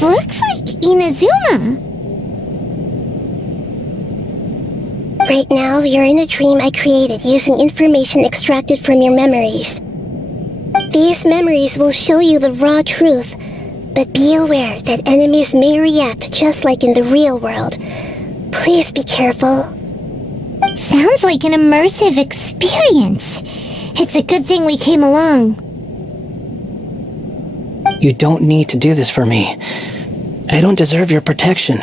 looks like Inazuma. Right now, you're in a dream I created using information extracted from your memories. These memories will show you the raw truth, but be aware that enemies may react just like in the real world. Please be careful. Sounds like an immersive experience. It's a good thing we came along. You don't need to do this for me. I don't deserve your protection.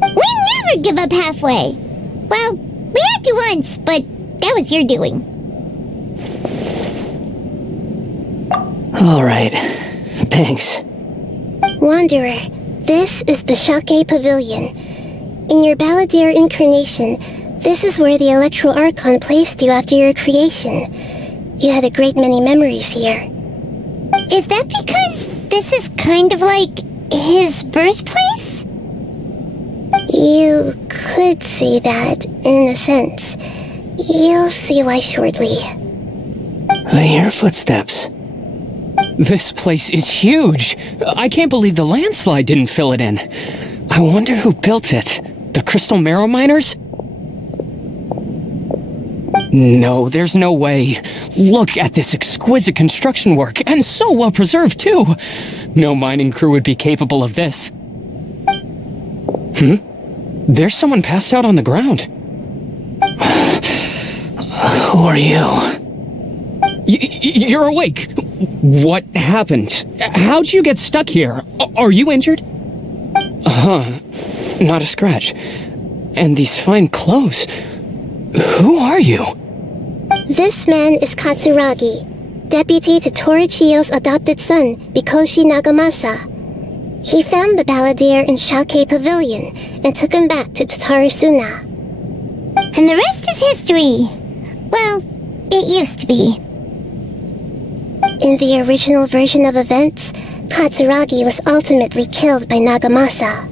We never give up halfway. Well, we had to once, but that was your doing. All right. Thanks. Wanderer, this is the Shake Pavilion. In your Balladeer incarnation, this is where the Electro Archon placed you after your creation. You had a great many memories here. Is that because this is kind of like his birthplace? You could say that, in a sense. You'll see why shortly. I hear footsteps. This place is huge. I can't believe the landslide didn't fill it in. I wonder who built it. The Crystal Marrow Miners? No, there's no way. Look at this exquisite construction work, and so well preserved, too. No mining crew would be capable of this. There's someone passed out on the ground. Who are you? You're awake. What happened? How'd you get stuck here? Are you injured? Not a scratch. And these fine clothes. Who are you? This man is Katsuragi, deputy to Torichio's adopted son, Bikoshi Nagamasa. He found the Balladeer in Shake Pavilion and took him back to Tatarasuna. And the rest is history. Well, it used to be. In the original version of events, Katsuragi was ultimately killed by Nagamasa.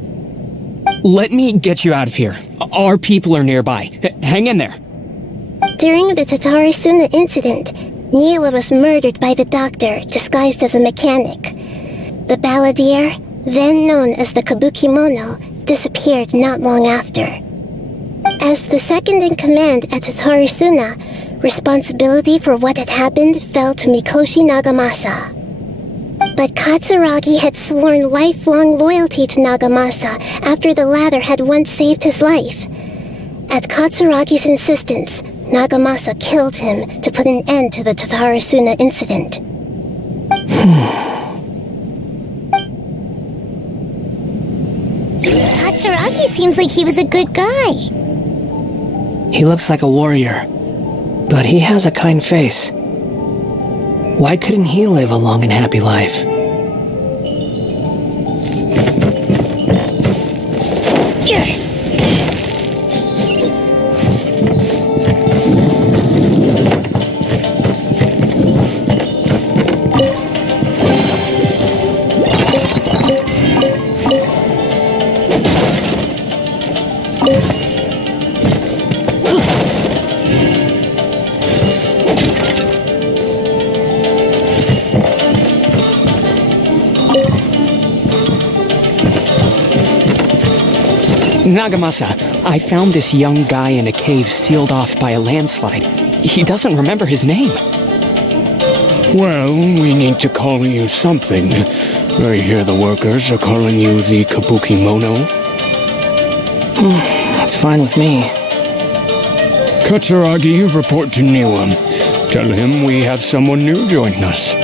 Let me get you out of here. Our people are nearby. Hang in there. During the Tatarasuna incident, Niwa was murdered by the doctor disguised as a mechanic. The Balladeer, then known as the Kabukimono, disappeared not long after. As the second in command at Tatarasuna, responsibility for what had happened fell to Mikoshi Nagamasa. But Katsuragi had sworn lifelong loyalty to Nagamasa after the latter had once saved his life. At Katsuragi's insistence, Nagamasa killed him to put an end to the Tatarasuna incident. Katsuragi seems like he was a good guy. He looks like a warrior, but he has a kind face. Why couldn't he live a long and happy life? Nagamasa, I found this young guy in a cave sealed off by a landslide. He doesn't remember his name. Well, we need to call you something. I hear the workers are calling you the Kabukimono. That's fine with me. Katsuragi, report to Niwa. Tell him we have someone new joining us.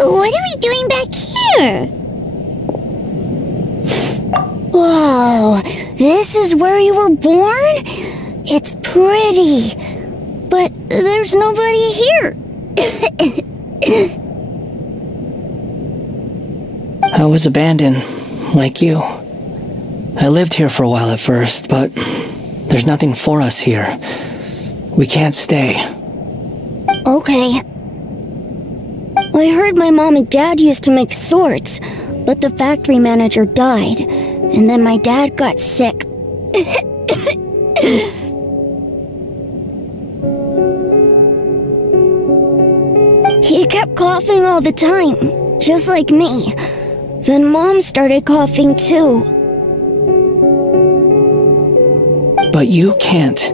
What are we doing back here? Whoa, this is where you were born? It's pretty, but there's nobody here. I was abandoned, like you. I lived here for a while at first, but there's nothing for us here. We can't stay. Okay. I heard my mom and dad used to make swords, but the factory manager died, and then my dad got sick. He kept coughing all the time, just like me. Then Mom started coughing too. But you can't.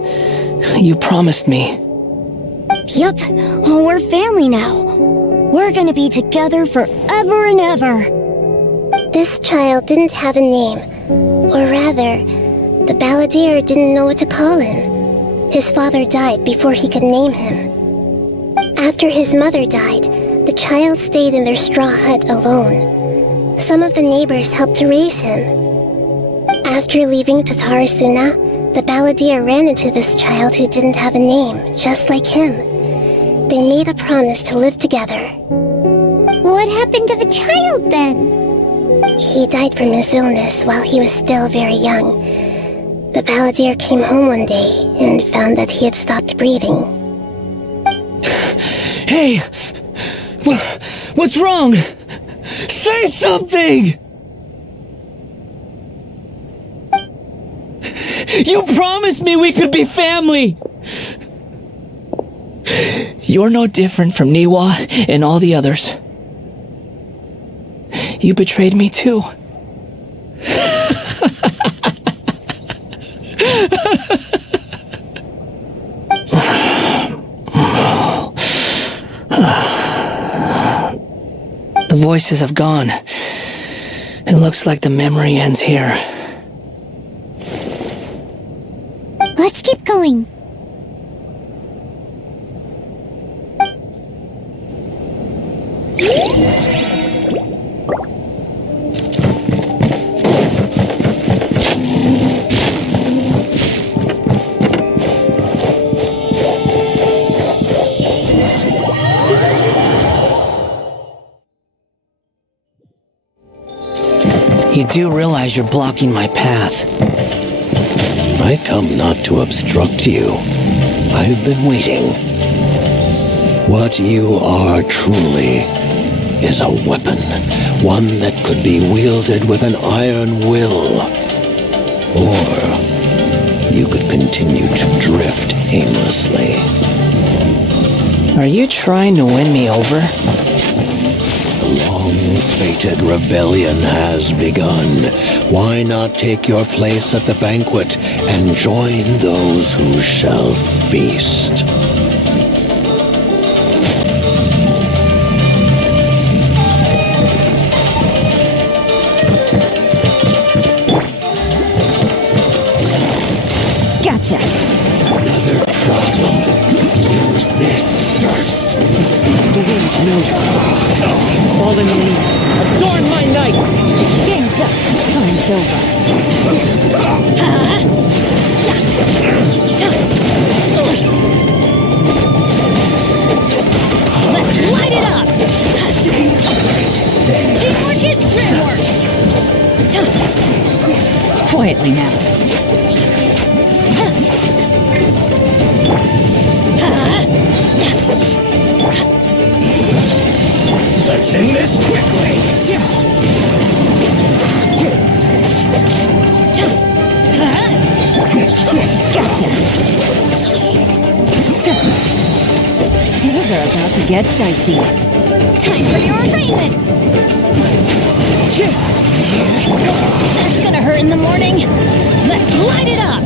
You promised me. Yep, we're family now. We're gonna be together forever and ever. This child didn't have a name. Or rather, the balladeer didn't know what to call him. His father died before he could name him. After his mother died, the child stayed in their straw hut alone. Some of the neighbors helped to raise him. After leaving Tatarasuna, the balladeer ran into this child who didn't have a name, just like him. They made a promise to live together. What happened to the child then? He died from his illness while he was still very young. The balladeer came home one day and found that he had stopped breathing. Hey! What's wrong? Say something! You promised me we could be family! You're no different from Niwa and all the others. You betrayed me too. The voices have gone. It looks like the memory ends here. Let's keep going. You do realize you're blocking my path. I come not to obstruct you. I've been waiting. What you are truly is a weapon, one that could be wielded with an iron will. Or you could continue to drift aimlessly. Are you trying to win me over? The long-fated rebellion has begun. Why not take your place at the banquet and join those who shall feast? Gotcha. Another problem. Use this first. The wind knows me. Fallen leaves, adorn my night! Game's up, time's over. Let's light it up! Teamwork is dream work! Quietly now. Let's end this quickly! Gotcha! Things are about to get dicey. Time for your rain it! That's gonna hurt in the morning. Let's light it up!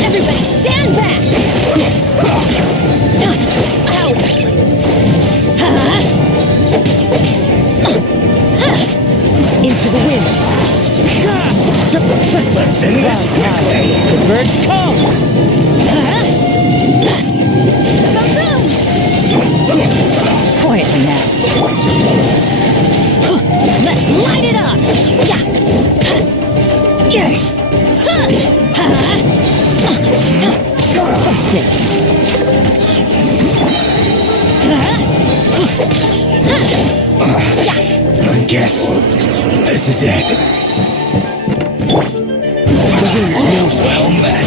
Everybody stand back! Ow! Into the wind. Let's end this quickly. The birds come. Quietly now. Let's light it up! I guess this is it. Well met.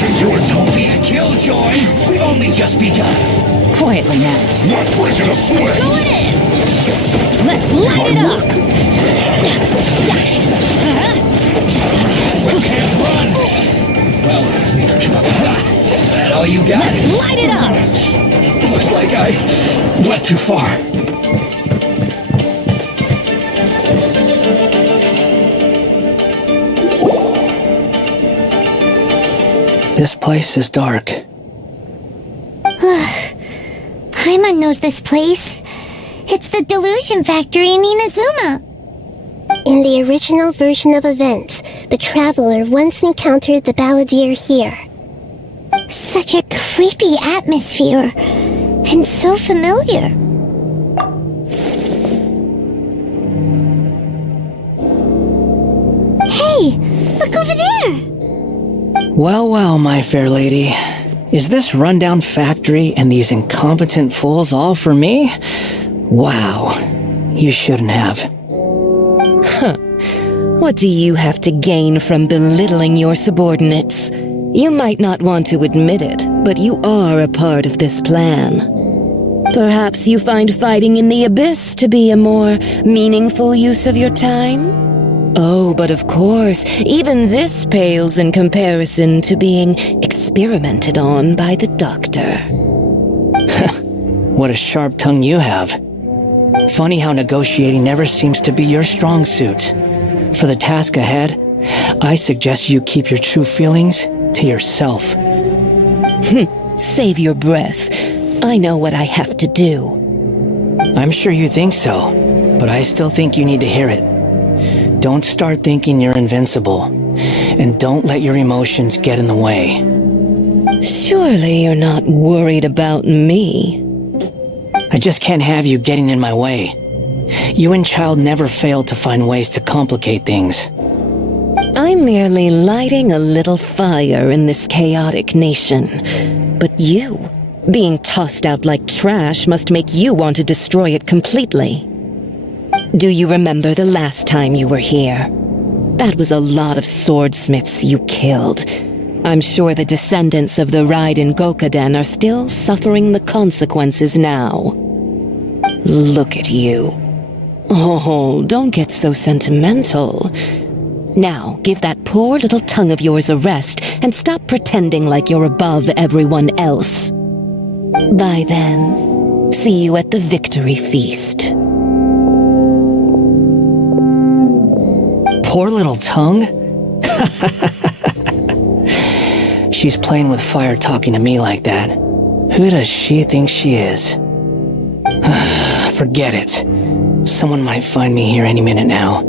Did you utopia killjoy? We've only just begun. Quietly now. Not breaking a sweat. Go in! Let's light it up! We can't run. Well, neither can I. That all you got? Let's light it up! Looks like I went too far. This place is dark. Paimon knows this place. It's the Delusion Factory in Inazuma. In the original version of events, the Traveler once encountered the Balladeer here. Such a creepy atmosphere. And so familiar. Hey, look over there! Well, well, my fair lady. Is this rundown factory and these incompetent fools all for me? Wow. You shouldn't have. What do you have to gain from belittling your subordinates? You might not want to admit it, but you are a part of this plan. Perhaps you find fighting in the abyss to be a more meaningful use of your time? Oh, but of course, even this pales in comparison to being experimented on by the doctor. What a sharp tongue you have. Funny how negotiating never seems to be your strong suit. For the task ahead, I suggest you keep your true feelings to yourself. Save your breath. I know what I have to do. I'm sure you think so, but I still think you need to hear it. Don't start thinking you're invincible, and don't let your emotions get in the way. Surely you're not worried about me. I just can't have you getting in my way. You and Child never fail to find ways to complicate things. I'm merely lighting a little fire in this chaotic nation. But you, being tossed out like trash, must make you want to destroy it completely. Do you remember the last time you were here? That was a lot of swordsmiths you killed. I'm sure the descendants of the Raiden Gokaden are still suffering the consequences now. Look at you. Oh, don't get so sentimental. Now, give that poor little tongue of yours a rest and stop pretending like you're above everyone else. Bye then. See you at the victory feast. Poor little tongue? She's playing with fire talking to me like that. Who does she think she is? Forget it. Someone might find me here any minute now.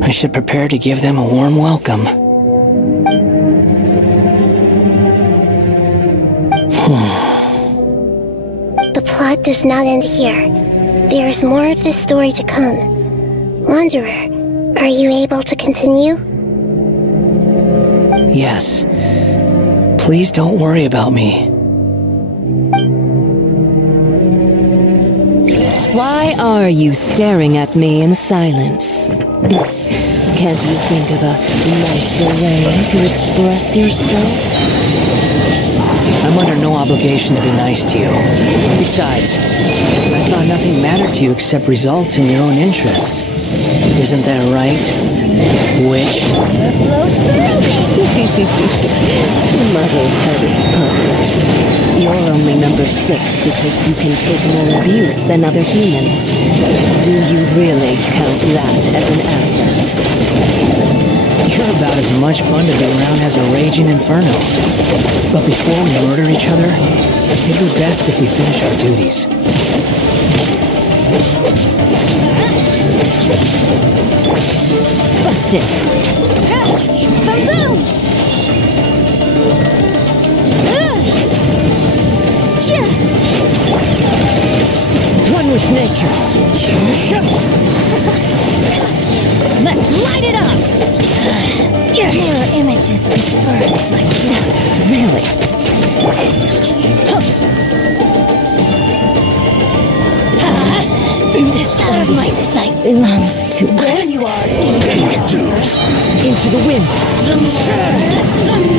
I should prepare to give them a warm welcome. The plot does not end here. There is more of this story to come. Wanderer, are you able to continue? Yes. Please don't worry about me. Why are you staring at me in silence? Can't you think of a nicer way to express yourself? I'm under no obligation to be nice to you. Besides, I thought nothing mattered to you except results in your own interests. Isn't that right, witch? Muddle-headed puppet. You're only number 6 because you can take more abuse than other humans. Do you really count that as an asset? You're about as much fun to be around as a raging inferno. But before we murder each other, it'd be best if we finish our duties. Busted. Boom, boom. One with nature. Let's light it up. Mirror images disperse like that. Really? This out of my sight belongs to us. There you are. Into the wind.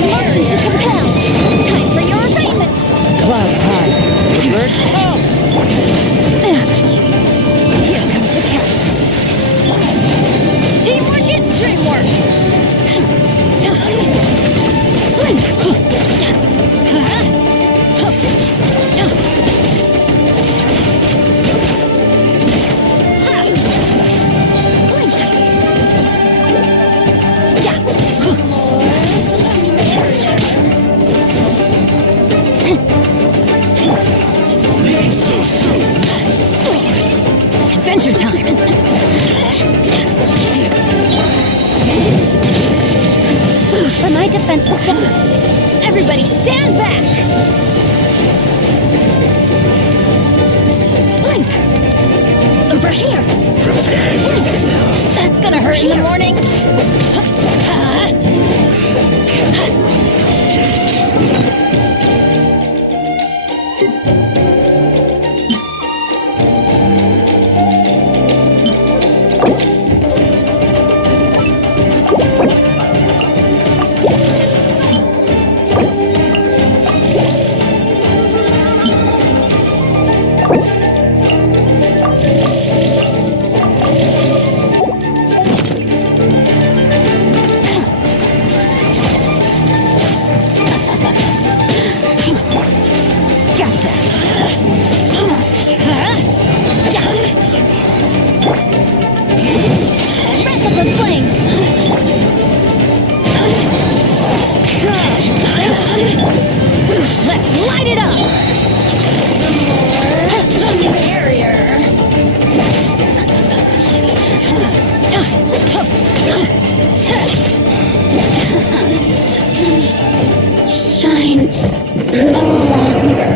Motion to compel. Time for your arraignment. Clouds high. The birds come. Here comes the catch. Teamwork is dreamwork. Adventure time! But my defense was gone. Everybody stand back! Blink! Over here! That's gonna hurt in the morning! Let's light it up! The barrier! The systems shine no longer.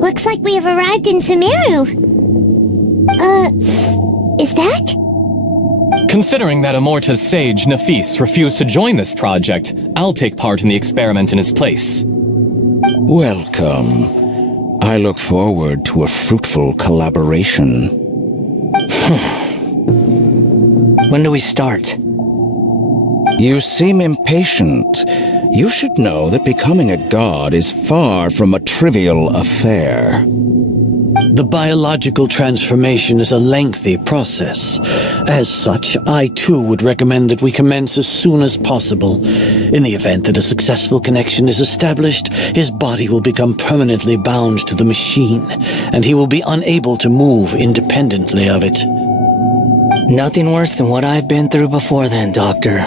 Looks like we have arrived in Sumeru. Is that? Considering that Amorta's sage, Nafis, refused to join this project, I'll take part in the experiment in his place. Welcome. I look forward to a fruitful collaboration. When do we start? You seem impatient. You should know that becoming a god is far from a trivial affair. The biological transformation is a lengthy process. As such, I too would recommend that we commence as soon as possible. In the event that a successful connection is established, his body will become permanently bound to the machine, and he will be unable to move independently of it. Nothing worse than what I've been through before then, Doctor.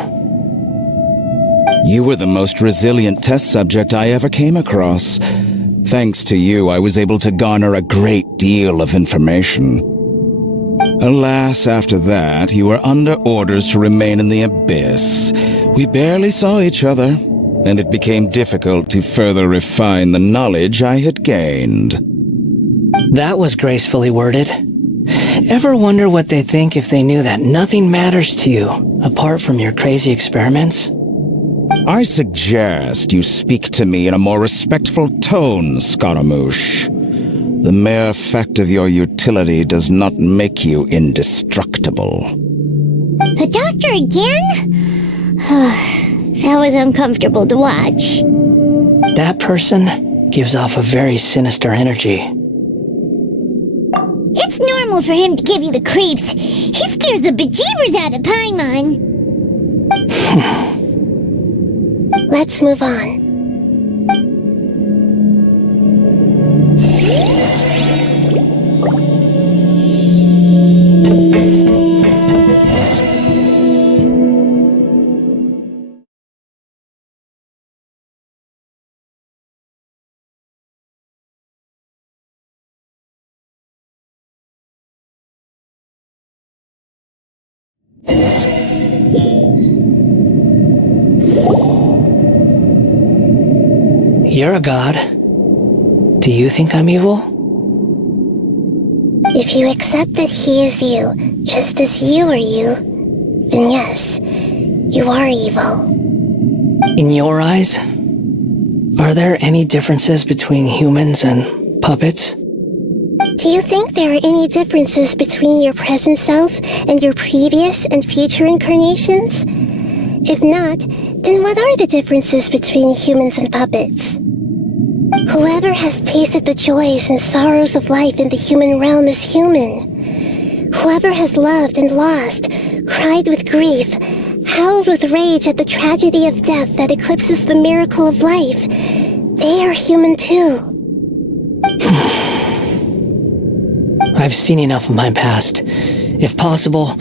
You were the most resilient test subject I ever came across. Thanks to you, I was able to garner a great deal of information. Alas, after that, you were under orders to remain in the abyss. We barely saw each other, and it became difficult to further refine the knowledge I had gained. That was gracefully worded. Ever wonder what they think if they knew that nothing matters to you apart from your crazy experiments? I suggest you speak to me in a more respectful tone, Scaramouche. The mere fact of your utility does not make you indestructible. The doctor again? That was uncomfortable to watch. That person gives off a very sinister energy. It's normal for him to give you the creeps. He scares the bejeebers out of Paimon. Let's move on. You're a god. Do you think I'm evil? If you accept that he is you, just as you are you, then yes, you are evil. In your eyes, are there any differences between humans and puppets? Do you think there are any differences between your present self and your previous and future incarnations? If not, then what are the differences between humans and puppets? Whoever has tasted the joys and sorrows of life in the human realm is human. Whoever has loved and lost, cried with grief, howled with rage at the tragedy of death that eclipses the miracle of life, they are human too. I've seen enough of my past. If possible,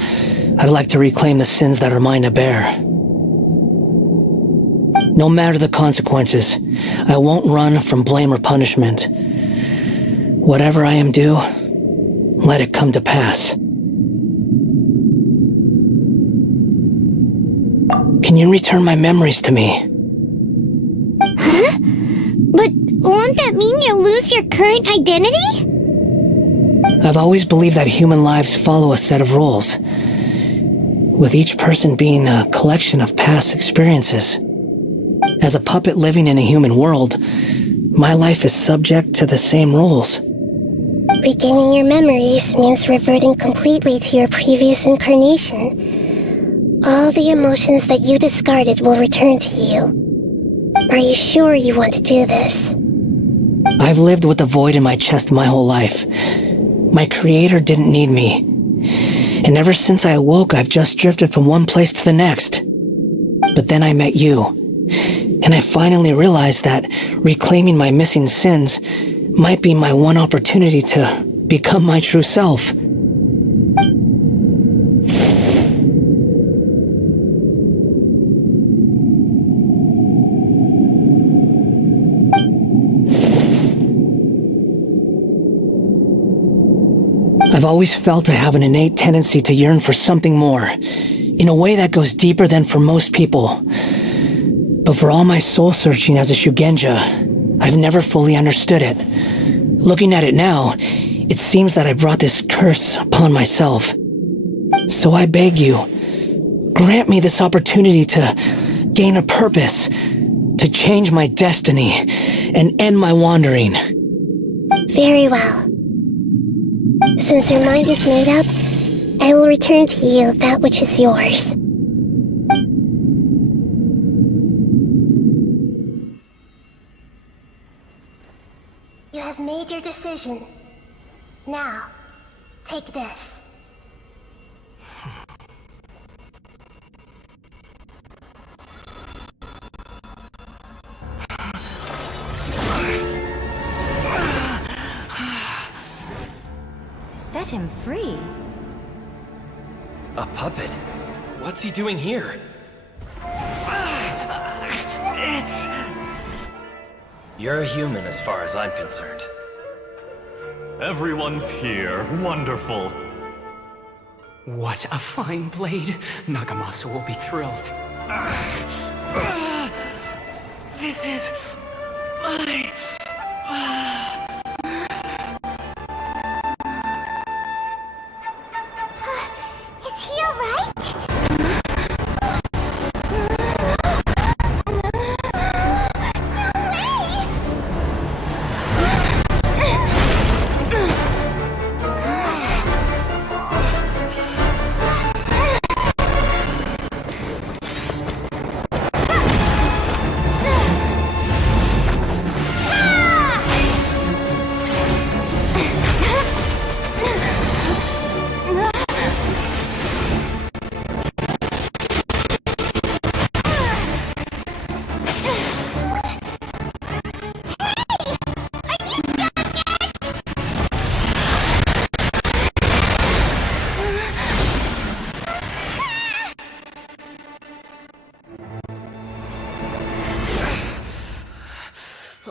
I'd like to reclaim the sins that are mine to bear. No matter the consequences, I won't run from blame or punishment. Whatever I am due, let it come to pass. Can you return my memories to me? Huh? But won't that mean you'll lose your current identity? I've always believed that human lives follow a set of rules, with each person being a collection of past experiences. As a puppet living in a human world, my life is subject to the same rules. Regaining your memories means reverting completely to your previous incarnation. All the emotions that you discarded will return to you. Are you sure you want to do this? I've lived with a void in my chest my whole life. My creator didn't need me. And ever since I awoke, I've just drifted from one place to the next. But then I met you. And I finally realized that reclaiming my missing sins might be my one opportunity to become my true self. I've always felt I have an innate tendency to yearn for something more, in a way that goes deeper than for most people. But for all my soul searching as a Shugenja, I've never fully understood it. Looking at it now, it seems that I brought this curse upon myself. So I beg you, grant me this opportunity to gain a purpose, to change my destiny, and end my wandering. Very well. Since your mind is made up, I will return to you that which is yours. You have made your decision. Now, take this. Set him free. A puppet? What's he doing here? You're a human as far as I'm concerned. Everyone's here. Wonderful. What a fine blade. Nagamasa will be thrilled. This is my...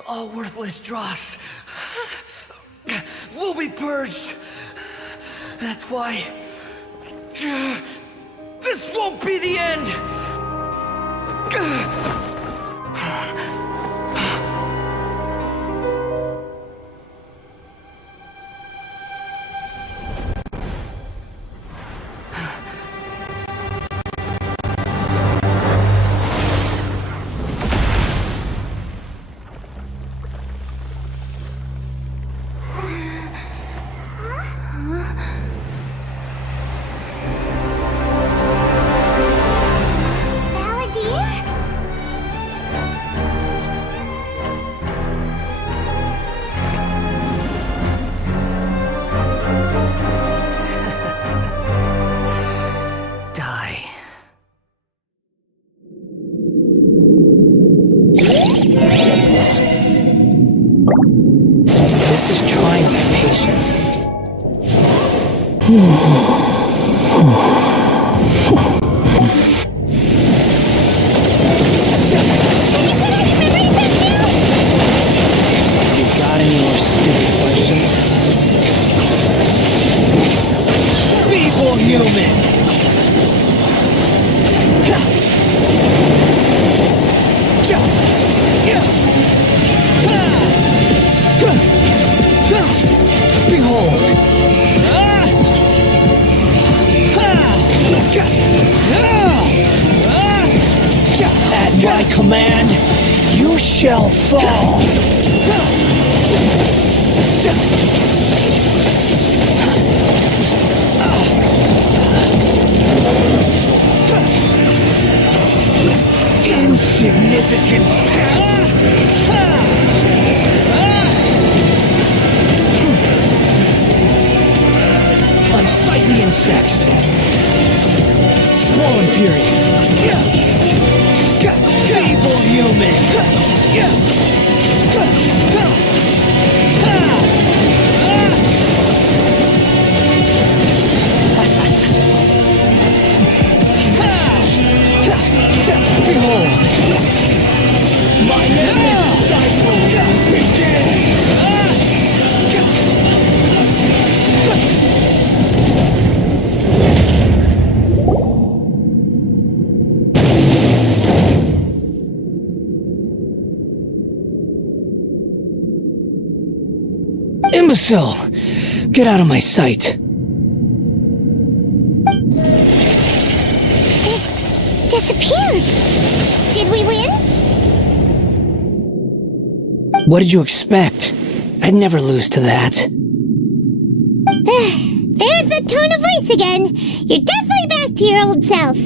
All worthless dross will be purged. That's why this won't be the end. This is trying my patience. You got any more stupid questions? Feeble human! Behold! At my command, you shall fall! Insignificant pest! Unsightly insects! Squall and fury! Feeble human! Behold! My endless cycle begins! Imbecile! Get out of my sight! It disappeared! Did we win? What did you expect? I'd never lose to that. There's the tone of voice again. You're definitely back to your old self.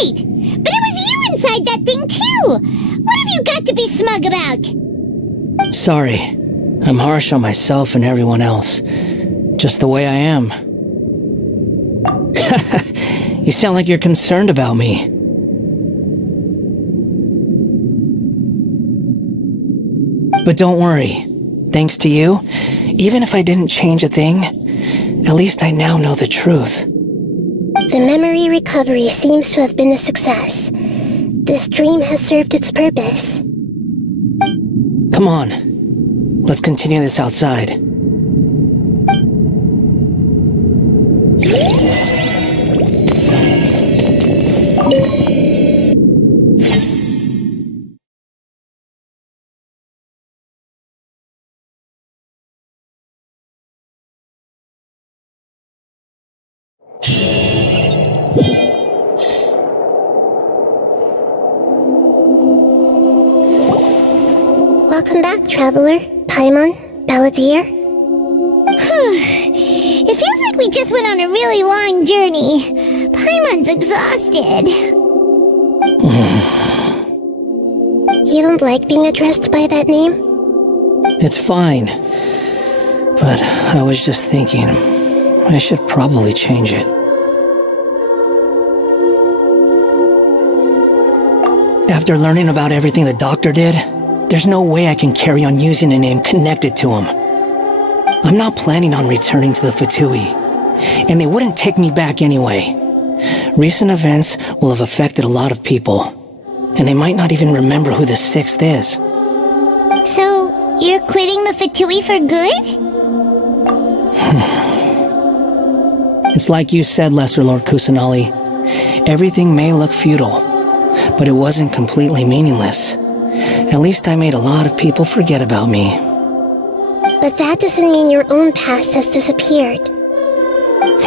Wait, but it was you inside that thing too! What have you got to be smug about? Sorry. I'm harsh on myself and everyone else. Just the way I am. You sound like you're concerned about me. But don't worry. Thanks to you, even if I didn't change a thing, at least I now know the truth. The memory recovery seems to have been a success. This dream has served its purpose. Come on. Let's continue this outside. Welcome back, traveler. Paimon, Balladeer. It feels like we just went on a really long journey. Paimon's exhausted. You don't like being addressed by that name? It's fine. But I was just thinking, I should probably change it. After learning about everything the doctor did, there's no way I can carry on using a name connected to him. I'm not planning on returning to the Fatui, and they wouldn't take me back anyway. Recent events will have affected a lot of people, and they might not even remember who the sixth is. So, you're quitting the Fatui for good? It's like you said, Lesser Lord Kusanali. Everything may look futile, but it wasn't completely meaningless. At least I made a lot of people forget about me. But that doesn't mean your own past has disappeared.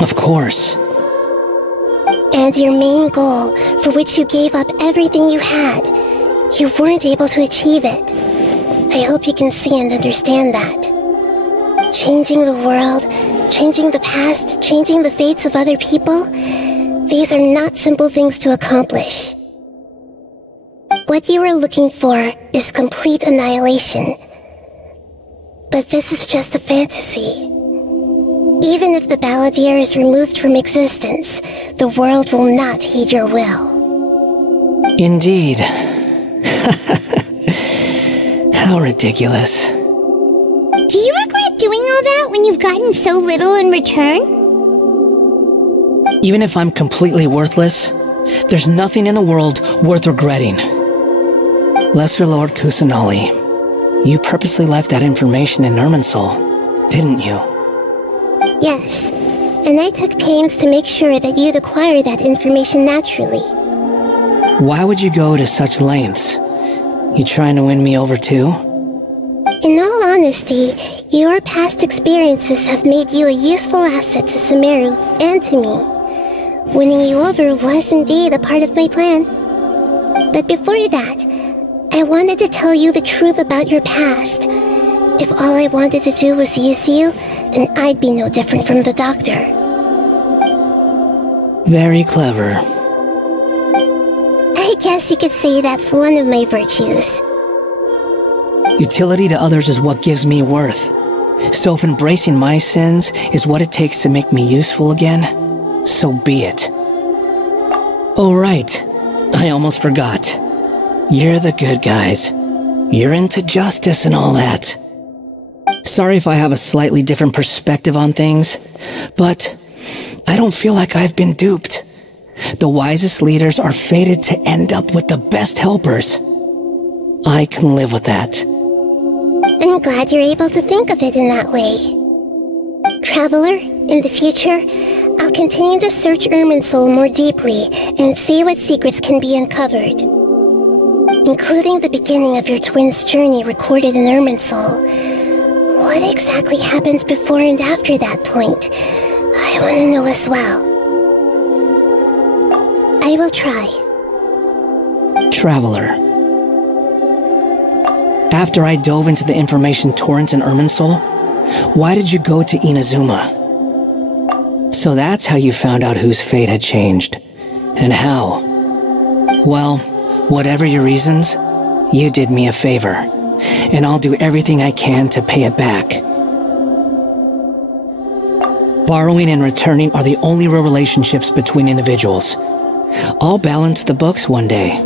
Of course. And your main goal, for which you gave up everything you had, you weren't able to achieve it. I hope you can see and understand that. Changing the world, changing the past, changing the fates of other people, these are not simple things to accomplish. What you were looking for is complete annihilation. But this is just a fantasy. Even if the Balladeer is removed from existence, the world will not heed your will. Indeed. How ridiculous. Do you regret doing all that when you've gotten so little in return? Even if I'm completely worthless, there's nothing in the world worth regretting. Lesser Lord Kusanali, you purposely left that information in Irminsul, didn't you? Yes, and I took pains to make sure that you'd acquire that information naturally. Why would you go to such lengths? You trying to win me over too? In all honesty, your past experiences have made you a useful asset to Sumeru and to me. Winning you over was indeed a part of my plan. But before that, I wanted to tell you the truth about your past. If all I wanted to do was use you, then I'd be no different from the Doctor. Very clever. I guess you could say that's one of my virtues. Utility to others is what gives me worth. So if embracing my sins is what it takes to make me useful again, so be it. Oh right, I almost forgot. You're the good guys. You're into justice and all that. Sorry if I have a slightly different perspective on things, but I don't feel like I've been duped. The wisest leaders are fated to end up with the best helpers. I can live with that. I'm glad you're able to think of it in that way. Traveler, in the future, I'll continue to search Irminsul more deeply and see what secrets can be uncovered. Including the beginning of your twins' journey recorded in Irminsul. What exactly happened before and after that point? I want to know as well. I will try. Traveler. After I dove into the information torrents in Irminsul, why did you go to Inazuma? So that's how you found out whose fate had changed. And how. Well, whatever your reasons, you did me a favor. And I'll do everything I can to pay it back. Borrowing and returning are the only real relationships between individuals. I'll balance the books one day.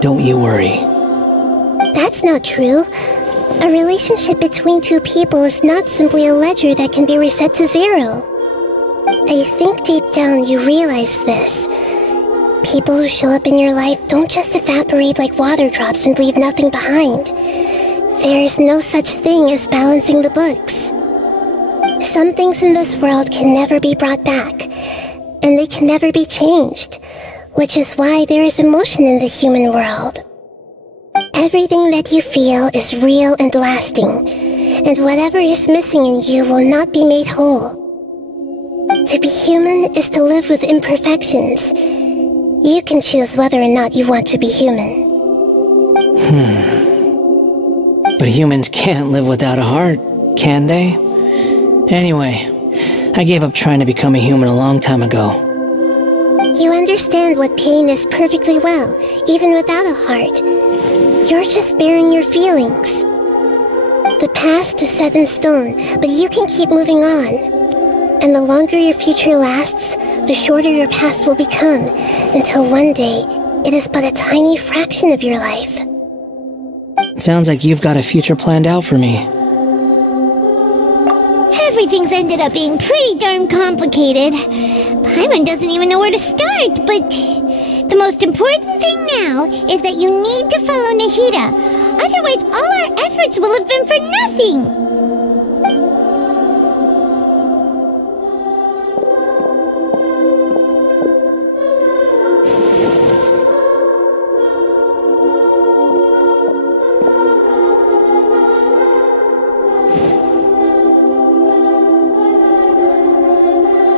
Don't you worry. That's not true. A relationship between two people is not simply a ledger that can be reset to zero. I think deep down you realize this. People who show up in your life don't just evaporate like water drops and leave nothing behind. There is no such thing as balancing the books. Some things in this world can never be brought back, and they can never be changed, which is why there is emotion in the human world. Everything that you feel is real and lasting, and whatever is missing in you will not be made whole. To be human is to live with imperfections. You can choose whether or not you want to be human. But humans can't live without a heart, can they? Anyway, I gave up trying to become a human a long time ago. You understand what pain is perfectly well, even without a heart. You're just bearing your feelings. The past is set in stone, but you can keep moving on. And the longer your future lasts, the shorter your past will become, until one day, it is but a tiny fraction of your life. Sounds like you've got a future planned out for me. Everything's ended up being pretty darn complicated. Paimon doesn't even know where to start, but The most important thing now is that you need to follow Nahida. Otherwise, all our efforts will have been for nothing.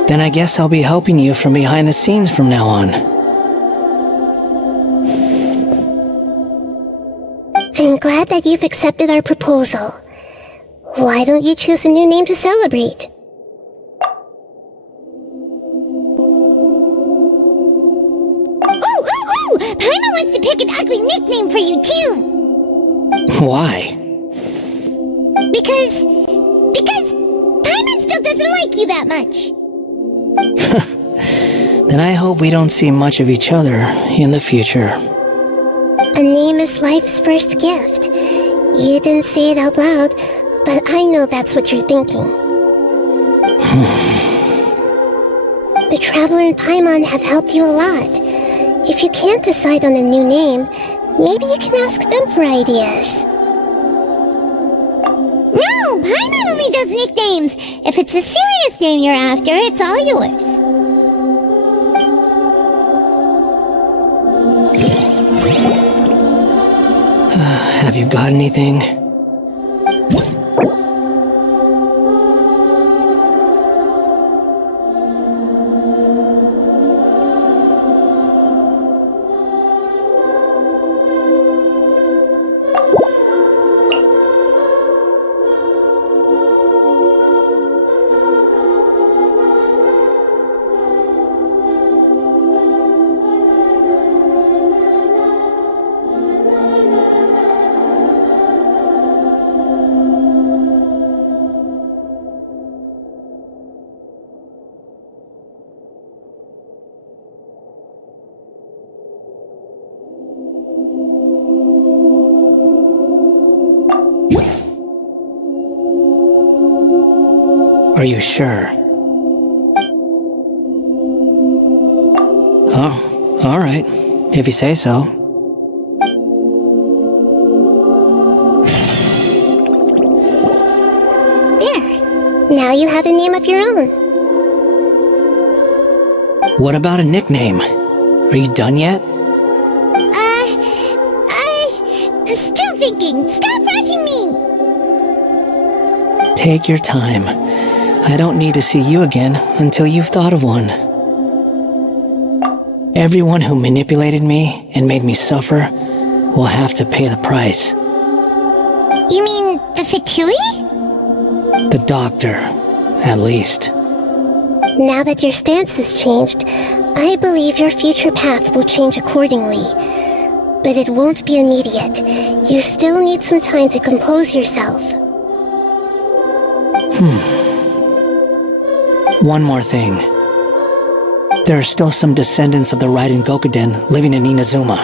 Then I guess I'll be helping you from behind the scenes from now on. I'm glad that you've accepted our proposal. Why don't you choose a new name to celebrate? Ooh! Paimon wants to pick an ugly nickname for you, too! Why? Because Paimon still doesn't like you that much. Then I hope we don't see much of each other in the future. A name is life's first gift. You didn't say it out loud, but I know that's what you're thinking. The Traveler and Paimon have helped you a lot. If you can't decide on a new name, maybe you can ask them for ideas. No, Paimon only does nicknames. If it's a serious name you're after, it's all yours. Have you got anything? Are you sure? Oh, all right. If you say so. There. Now you have a name of your own. What about a nickname? Are you done yet? Still thinking. Stop rushing me! Take your time. I don't need to see you again until you've thought of one. Everyone who manipulated me and made me suffer will have to pay the price. You mean the Fatui? The doctor, at least. Now that your stance has changed, I believe your future path will change accordingly. But it won't be immediate. You still need some time to compose yourself. One more thing. There are still some descendants of the Raiden Gokuden living in Inazuma.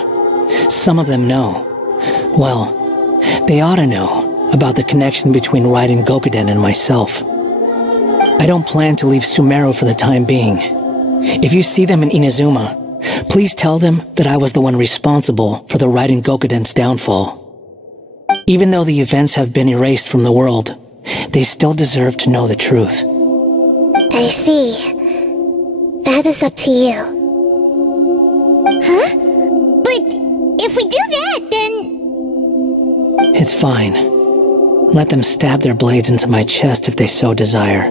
Some of them know. Well, they ought to know about the connection between Raiden Gokuden and myself. I don't plan to leave Sumeru for the time being. If you see them in Inazuma, please tell them that I was the one responsible for the Raiden Gokuden's downfall. Even though the events have been erased from the world, they still deserve to know the truth. I see. That is up to you. Huh? But if we do that, then... It's fine. Let them stab their blades into my chest if they so desire.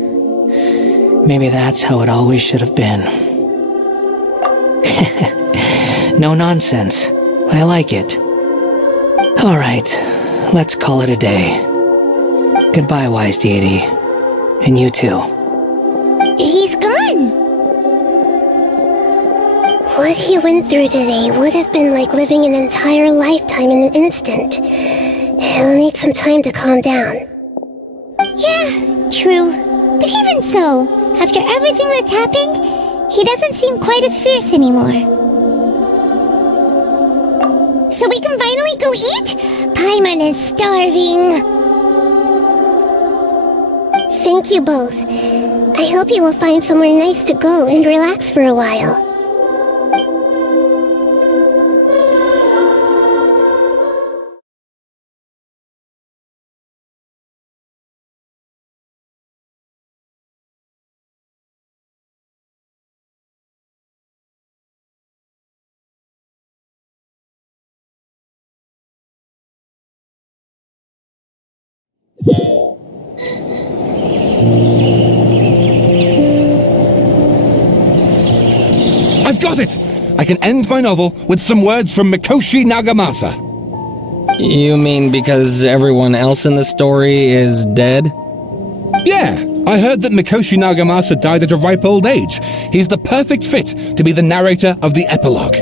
Maybe that's how it always should have been. No nonsense. I like it. All right, let's call it a day. Goodbye, wise deity. And you too. He's gone! What he went through today would have been like living an entire lifetime in an instant. He'll need some time to calm down. Yeah, true. But even so, after everything that's happened, he doesn't seem quite as fierce anymore. So we can finally go eat? Paimon is starving. Thank you both. I hope you will find somewhere nice to go and relax for a while. I've got it! I can end my novel with some words from Mikoshi Nagamasa. You mean because everyone else in the story is dead? Yeah, I heard that Mikoshi Nagamasa died at a ripe old age. He's the perfect fit to be the narrator of the epilogue.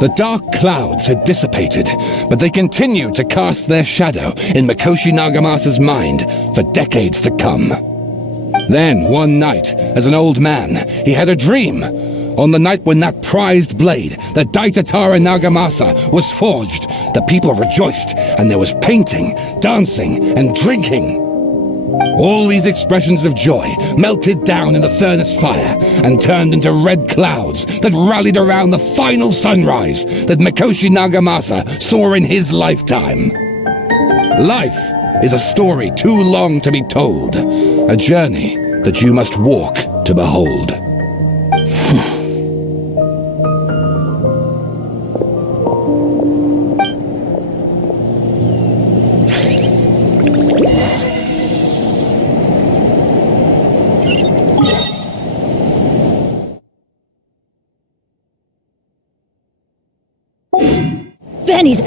The dark clouds had dissipated, but they continued to cast their shadow in Mikoshi Nagamasa's mind for decades to come. Then, one night, as an old man, he had a dream. On the night when that prized blade, the Daitatara Nagamasa, was forged, the people rejoiced, and there was painting, dancing, and drinking. All these expressions of joy melted down in the furnace fire and turned into red clouds that rallied around the final sunrise that Mikoshi Nagamasa saw in his lifetime. Life is a story too long to be told, a journey that you must walk to behold. Benny's...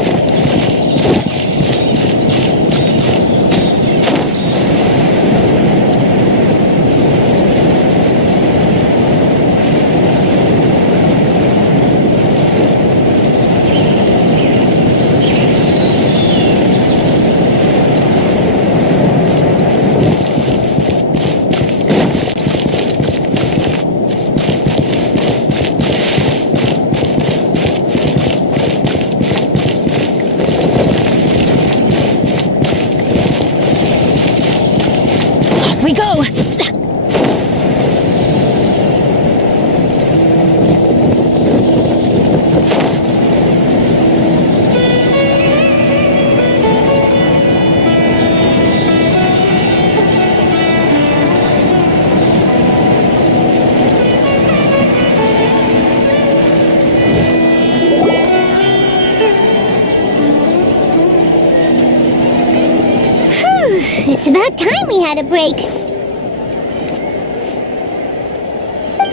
we go! It's about time we had a break.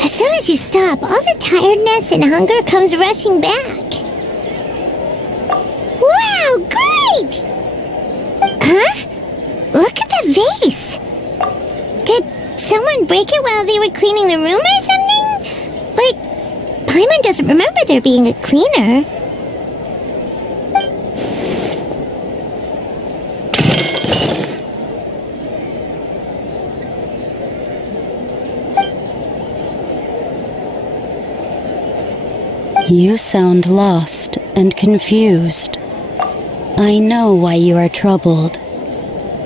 As soon as you stop, all the tiredness and hunger comes rushing back. Wow, great! Huh? Look at the vase. Did someone break it while they were cleaning the room or something? Like, Paimon doesn't remember there being a cleaner. You sound lost and confused. I know why you are troubled.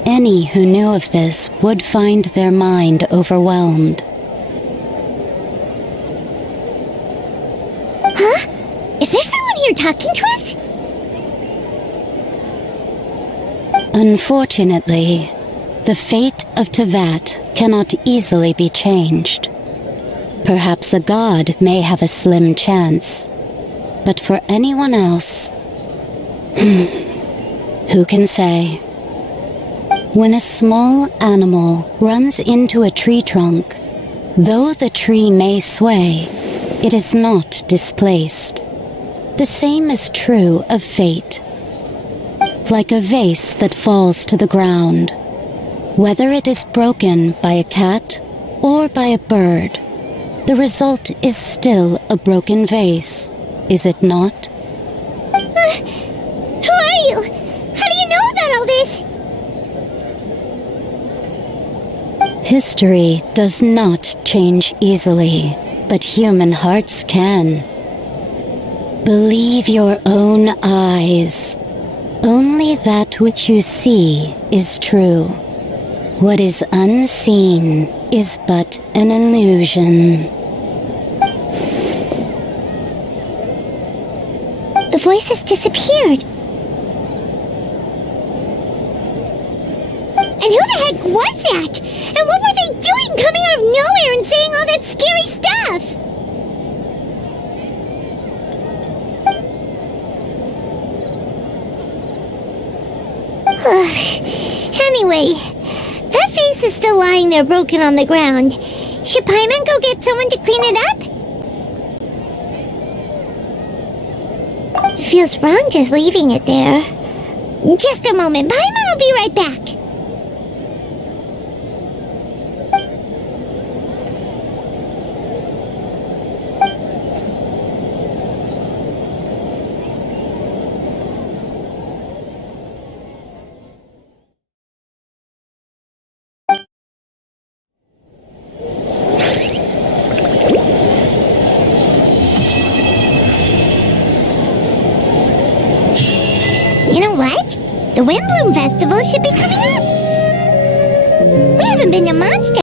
Any who knew of this would find their mind overwhelmed. Huh? Is there someone here talking to us? Unfortunately, the fate of Tevat cannot easily be changed. Perhaps a god may have a slim chance. But for anyone else, who can say? When a small animal runs into a tree trunk, though the tree may sway, it is not displaced. The same is true of fate. Like a vase that falls to the ground, whether it is broken by a cat or by a bird, the result is still a broken vase. Is it not? Who are you? How do you know about all this? History does not change easily, but human hearts can. Believe your own eyes. Only that which you see is true. What is unseen is but an illusion. The voice has disappeared. And who the heck was that? And what were they doing coming out of nowhere and saying all that scary stuff? Anyway, that vase is still lying there broken on the ground. Should Paimon go get someone to clean it up? It feels wrong just leaving it there. Just a moment. Paimon will be right back. You know what? The Windbloom Festival should be coming up. We haven't been to Mondstadt.